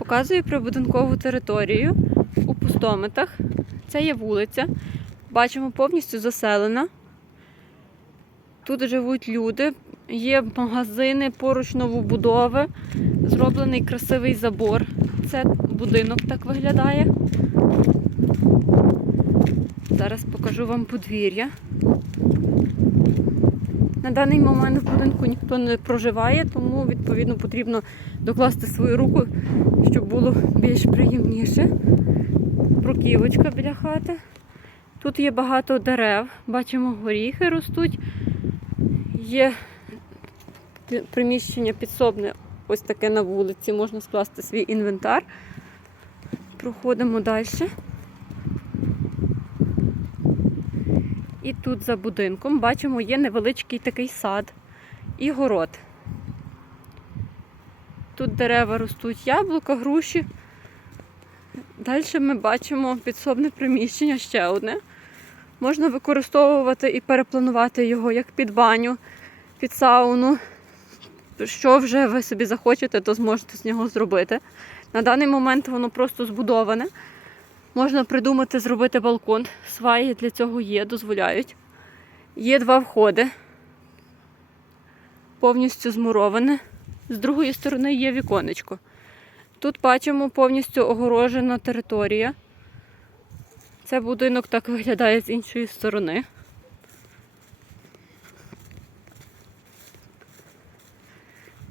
Показую прибудинкову територію у пустометах. Це є вулиця. Бачимо, повністю заселена. Тут живуть люди, є магазини, поруч новобудови, зроблений красивий забор. Це будинок так виглядає. Зараз покажу вам подвір'я. На даний момент в будинку ніхто не проживає, тому відповідно потрібно докласти свою руку, щоб було більш приємніше. Бруківочка біля хати. Тут є багато дерев, бачимо, горіхи ростуть. Є приміщення підсобне, ось таке на вулиці, можна скласти свій інвентар. Проходимо далі. І тут за будинком бачимо є невеличкий такий сад і город. Тут дерева ростуть яблука, груші. Далі ми бачимо підсобне приміщення ще одне. Можна використовувати і перепланувати його як під баню, під сауну. Що вже ви собі захочете, то зможете з нього зробити. На даний момент воно просто збудоване. Можна придумати зробити балкон. Сваї для цього є, дозволяють. Є два входи. Повністю змуроване. З другої сторони є віконечко. Тут бачимо повністю огорожена територія. Це будинок так виглядає з іншої сторони.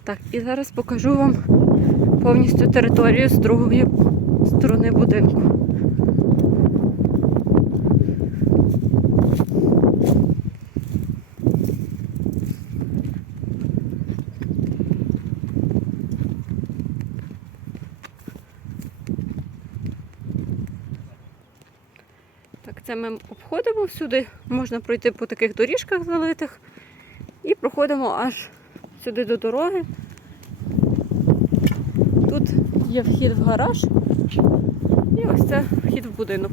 Так, і зараз покажу вам повністю територію з другої сторони будинку. Так, це ми обходимо всюди. Можна пройти по таких доріжках залитих. І проходимо аж сюди до дороги. Тут є вхід в гараж. І ось це вхід в будинок.